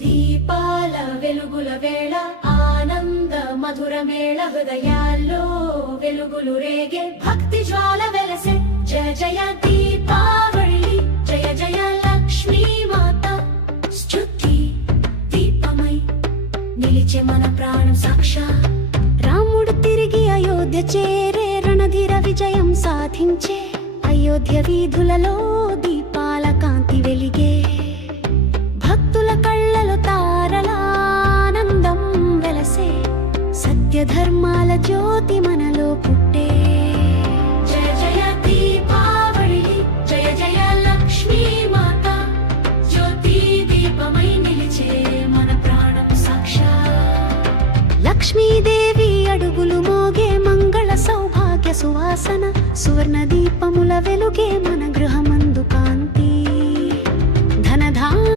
దీపాల వెలుగుల వేళ ఆనంద మధుర మేళ హృదయాల్లో వెలుగులు రేగే భక్తి జ్వాల వెలసే జయ జయ దీపావళి జయ జయ లక్ష్మీ మాత స్తుతి దీపమై నిలిచే మన ప్రాణం సాక్షా రాముడు తిరిగి అయోధ్య చేరే రణధీర విజయం సాధించే అయోధ్య వీధులలో దీపాల కాంతి వెలిగే భక్తుల కళ్ళలో తారల ఆనందం వెలసే సత్య ధర్మాల జ్యోతి మనలో పుట్టే జయ జయ దీపావళి జయ జయ లక్ష్మీ మాత జ్యోతి దీపమై నిలిచే మన ప్రాణం సాక్షా లక్ష్మీదేవి అడుగులు మోగే మంగళ సౌభాగ్య సువాసన సువర్ణ దీపముల వెలుగే మన గృహమందు కాంతి